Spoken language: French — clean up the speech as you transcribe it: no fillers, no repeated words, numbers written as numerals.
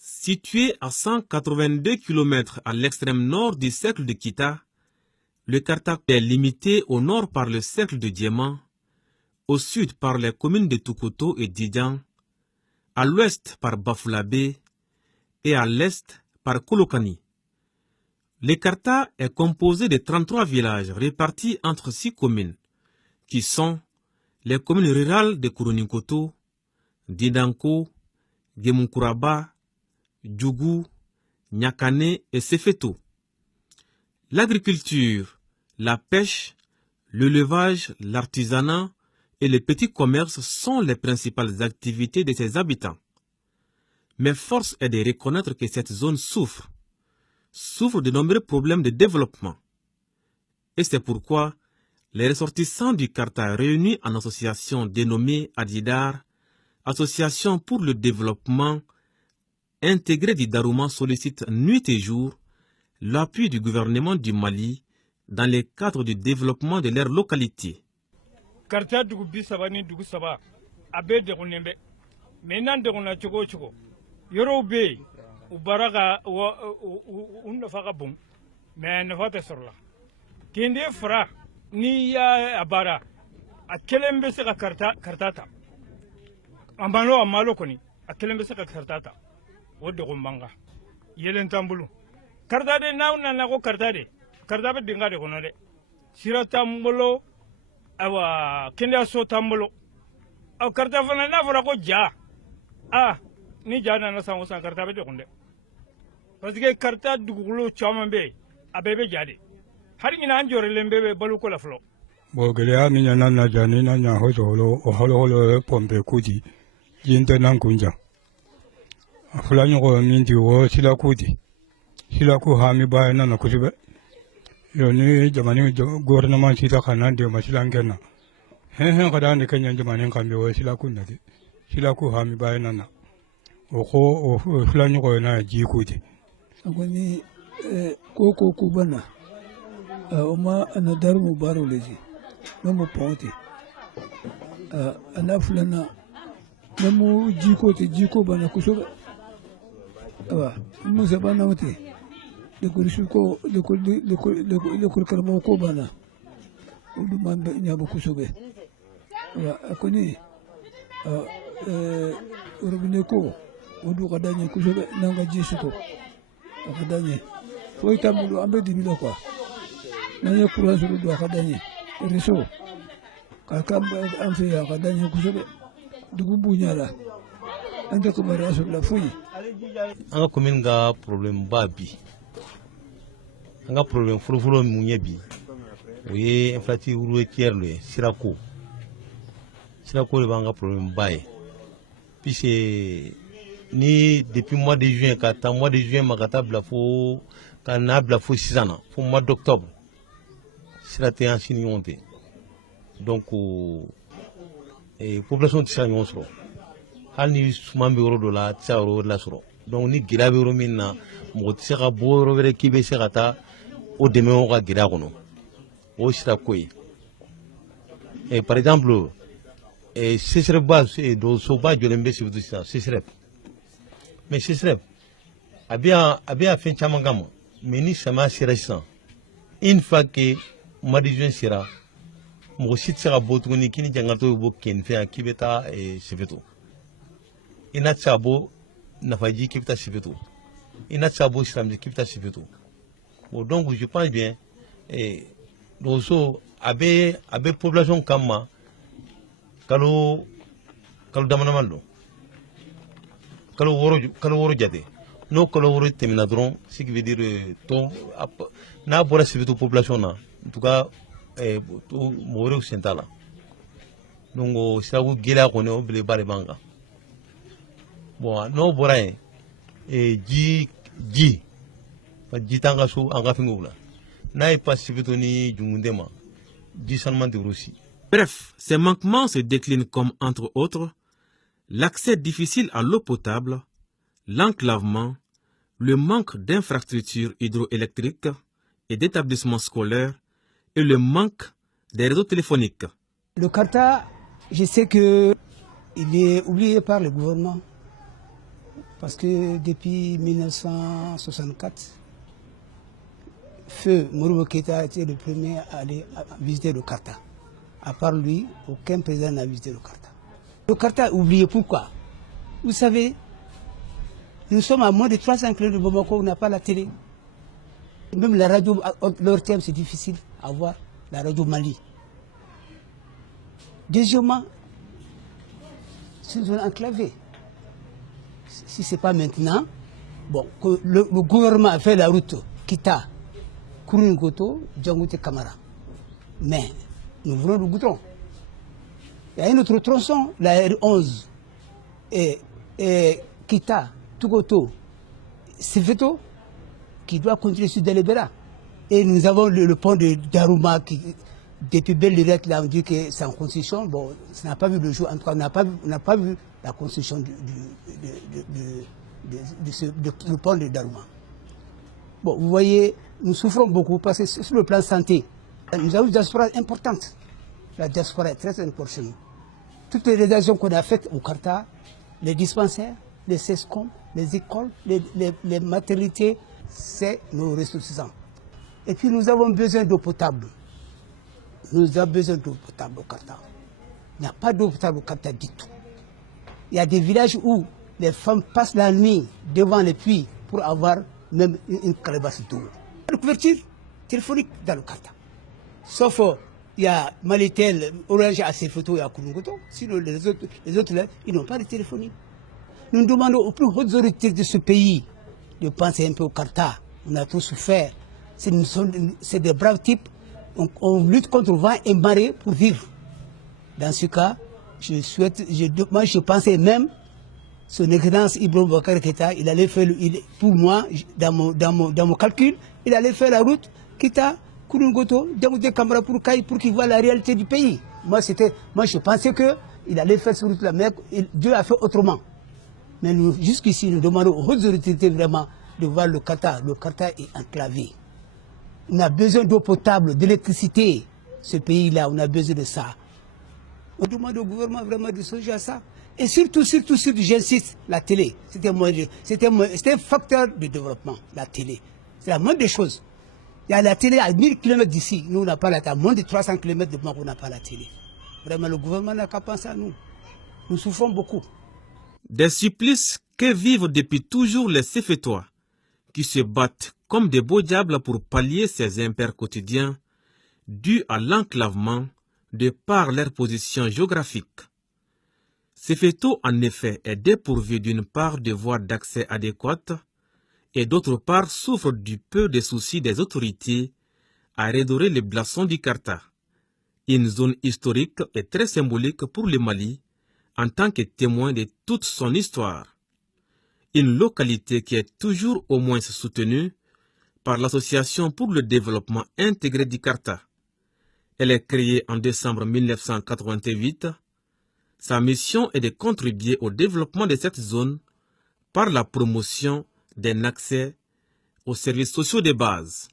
Situé à 182 km à l'extrême nord du cercle de Kita, le Karta est limité au nord par le cercle de Diema, au sud par les communes de Tukuto et Didian, à l'ouest par Bafulabé et à l'est par Kolokani. Le Karta est composé de 33 villages répartis entre 6 communes, qui sont les communes rurales de Kourounikoto, Didanko, Gemunkuraba, Djougou, Nyakane et Sefeto. L'agriculture, la pêche, l'élevage, l'artisanat et le petit commerce sont les principales activités de ses habitants. Mais force est de reconnaître que cette zone souffre de nombreux problèmes de développement. Et c'est pourquoi les ressortissants du Karta réunis en association dénommée Adidar, Association pour le développement intégré du Darouma, sollicitent nuit et jour l'appui du gouvernement du Mali dans le cadre du développement de leur localité. Karta dugu bisaba ni dugu saba abe de gonembe menan de gona chogo chogo yoro be ubaraga unnafa bon mais nafa ta sorla kende fra ni ya abara a kelembe se ka kartata amalo koni a kelembe se ka kartata wode gombanga yelen tambulu karta de na ko karta be dinga de gono de sira tambulo awa kende so tambolo aw karta fana na fara ko ja ni ja na sango san karta be de gonde parce que karta dugulo chama be abebe jade har ina anjore lembe be balu ko la flo bo gele ni na na ja ni na nya ho jolo o holo pombe kudi yinde nan kunja afula nyogo minti wo sila ku ha mi ba na kusibe yoni jamani gouvernement sita kana de masilangenna hen kada ne kenya jamani kambe wo sila ku ha mi ba na o fula nyogo na ji kudi agoni koko kubana oma anadar mubaro leji no mo ponte ana fulana nemu jiko bana kusoba musa bana wote de kurisuko de kurkarmo ko bana udu manda nyabo kusobe akoni urubine ko udu kadanye kusobe nanga jisuko kadanye foi tamulu ambe dimilo kwa nanye kurasuru do kadanye riso kakamba amfe ya kadanye kusobe dugu bunyala ande ko mari asul la fuyi anga commune ga problème babi anga problème furu munye bi oye infrastructure routière le sirako le banga problème baye puisque ni depuis mois de juin kata mois de juin makata blafo kana blafo 6 ans pour mois d'octobre sirate en signonté donc population de Saint Monsro hal ni sumambe woro do la tsa woro la soro donc ni gira be woro minna mo tsega bo woro bere kibe segata o deme o ga gira kono o sira koy et par exemple sesre base et do so ba jolembe si vous ça sesre mais sesre abia fin chamangam mais ni sama sira ça une fois que madijun sira mo sit sera botu ni kini jangato bo ken fe akibeta sefeto ina tsabo nafaji kibeta sefeto ina tsabo islam kibeta sefeto bon donc je pense bien donc so abe population kama kalo damana mallo kalo woro jade no kalo woro temina dron ce qui veut dire ton na bora sefeto population na en tout cas moro sentala donc sabu gila ko ne obele bare banga bon no boraye ji tanga su anga fingula nay pacifique ni jungundema ji sanman de Russie. Bref, ces manquements se déclinent comme entre autres l'accès difficile à l'eau potable, l'enclavement, le manque d'infrastructures hydroélectriques et d'établissements scolaires et le manque des réseaux téléphoniques. Le Karta, je sais qu'il est oublié par le gouvernement. Parce que depuis 1964, Feu Modibo Keïta a été le premier à aller visiter le Karta. À part lui, aucun président n'a visité le Karta. Le Karta a oublié pourquoi. Vous savez, nous sommes à moins de 300 km de Bamako, on n'a pas la télé. Même la radio, leur thème, c'est difficile à voir, la radio Mali. Deuxièmement, c'est une zone enclavée. Si ce n'est pas maintenant, bon, que le gouvernement a fait la route Kita, Kourouningoto, Djangote Kamara. Mais nous voulons le goudron. Il y a un autre tronçon, la R11, et Kita, Tougoto, Sefeto, qui doit continuer sur Delebera. Et nous avons le pont de Darouma qui, depuis belle lurette, là, on dit que c'est en construction. Bon, ça n'a pas vu le jour. En tout cas, on n'a pas vu la construction du pont de Darouma. Bon, vous voyez, nous souffrons beaucoup parce que sur le plan santé, nous avons une diaspora importante. La diaspora est très importante. Toutes les réalisations qu'on a faites au Karta, les dispensaires, les CESCOM, les écoles, les maternités, c'est nos ressources. Et puis nous avons besoin d'eau potable. Nous avons besoin d'eau potable au Karta. Il n'y a pas d'eau potable au Karta du tout. Il y a des villages où les femmes passent la nuit devant les puits pour avoir même une calebasse d'eau. La couverture téléphonique dans le Karta. Sauf il y a Malitel, Orange à ses photos et à Kourouningoto. Sinon les autres là, ils n'ont pas de téléphonie. Nous demandons aux plus hautes autorités de ce pays de penser un peu au Karta. On a tout souffert. C'est des braves types. On lutte contre le vent et marée pour vivre. Dans ce cas, je pensais même, son excellence Ibrahim Boubacar Keïta, il allait faire, pour moi, dans mon calcul, il allait faire la route Kita, Kourouningoto, Djangote Kamara pour qu'il voit la réalité du pays. Moi, je pensais qu'il allait faire cette route-là, mais Dieu a fait autrement. Mais jusqu'ici, nous demandons aux hautes autorités vraiment de voir le Karta. Le Karta est enclavé. On a besoin d'eau potable, d'électricité. Ce pays-là, on a besoin de ça. On demande au gouvernement vraiment de songer à ça. Et surtout, j'insiste, la télé. C'était un facteur de développement, la télé. C'est la moindre des choses. Il y a la télé à 1000 km d'ici. Nous, on n'a pas la télé. À moins de 300 km de Bamako, on n'a pas la télé. Vraiment, le gouvernement n'a qu'à penser à nous. Nous souffrons beaucoup. Des supplices que vivent depuis toujours les Sefetois, qui se battent comme des beaux diables pour pallier ces impairs quotidiens, dus à l'enclavement de par leur position géographique. Sefeto, en effet, est dépourvu d'une part de voies d'accès adéquates et d'autre part souffre du peu de soucis des autorités à redorer le blason du Karta, une zone historique et très symbolique pour le Mali, en tant que témoin de toute son histoire. Une localité qui est toujours au moins soutenue par l'Association pour le développement intégré du Karta. Elle est créée en décembre 1988. Sa mission est de contribuer au développement de cette zone par la promotion d'un accès aux services sociaux de base.